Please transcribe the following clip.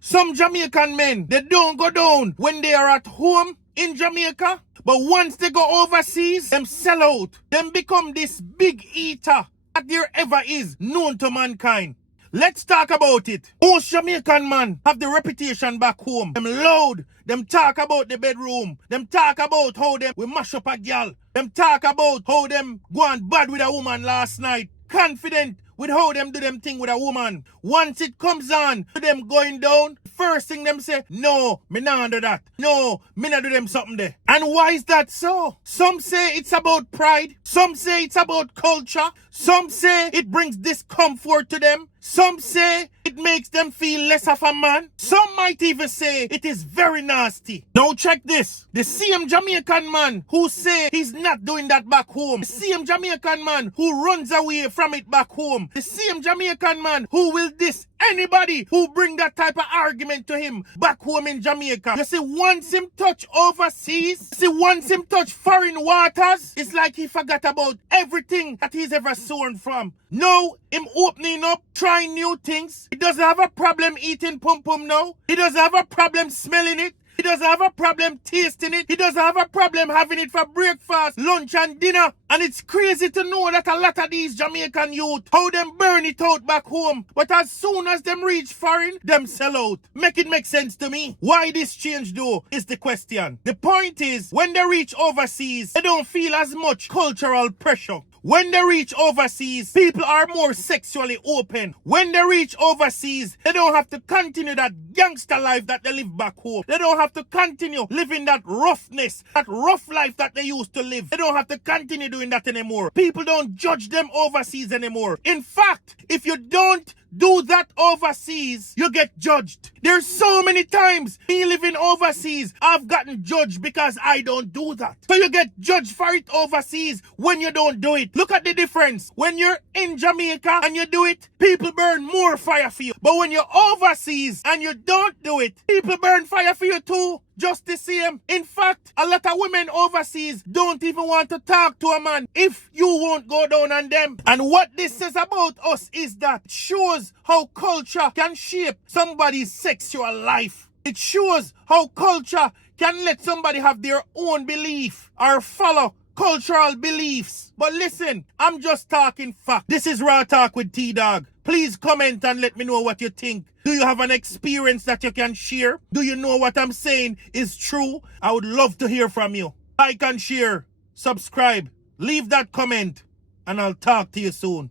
Some Jamaican men, they don't go down when they are at home in Jamaica. But once they go overseas, them sell out. Them become this big eater that there ever is known to mankind. Let's talk about it. Most Jamaican men have the reputation back home. Them loud. Them talk about the bedroom. Them talk about how them we mash up a girl. Them talk about how them go on bad with a woman last night. Confident with how them do them thing with a woman. Once it comes on to them going down, first thing them say, no, me not do that. No, me not do them something there. And why is that so? Some say it's about pride. Some say it's about culture. Some say it brings discomfort to them. Some say it makes them feel less of a man. Some might even say it is very nasty. Now check this. The same Jamaican man who say he's not doing that back home. The same Jamaican man who runs away from it back home. The same Jamaican man who will diss anybody who bring that type of argument to him back home in Jamaica. You see, once him touch overseas, once him touch foreign waters, it's like he forgot about everything that he's ever sown from. Now, him opening up, trying new things. He doesn't have a problem eating pum pum now. He doesn't have a problem smelling it. He doesn't have a problem tasting it. He doesn't have a problem having it for breakfast, lunch and dinner. And it's crazy to know that a lot of these Jamaican youth, how them burn it out back home. But as soon as them reach foreign, them sell out. Make it make sense to me. Why this change though is the question. The point is, when they reach overseas, they don't feel as much cultural pressure. When they reach overseas, people are more sexually open. When they reach overseas, they don't have to continue that gangster life that they live back home. They don't have to continue living that roughness, that rough life that they used to live. They don't have to continue doing that anymore. People don't judge them overseas anymore. In fact, if you don't do that overseas, you get judged. There's so many times me living overseas, I've gotten judged because I don't do that. So you get judged for it overseas when you don't do it. Look at the difference. When you're in Jamaica and you do it, people burn more fire for you. But when you're overseas and you don't do it, people burn fire for you too. Just the same. In fact, a lot of women overseas don't even want to talk to a man if you won't go down on them. And what this says about us is that it shows how culture can shape somebody's sexual life. It shows how culture can let somebody have their own belief or follow cultural beliefs. But listen, I'm just talking fact. This is Raw Talk with T-Dog. Please comment and let me know what you think. Do you have an experience that you can share? Do you know what I'm saying is true? I would love to hear from you. Like and share, subscribe, leave that comment, and I'll talk to you soon.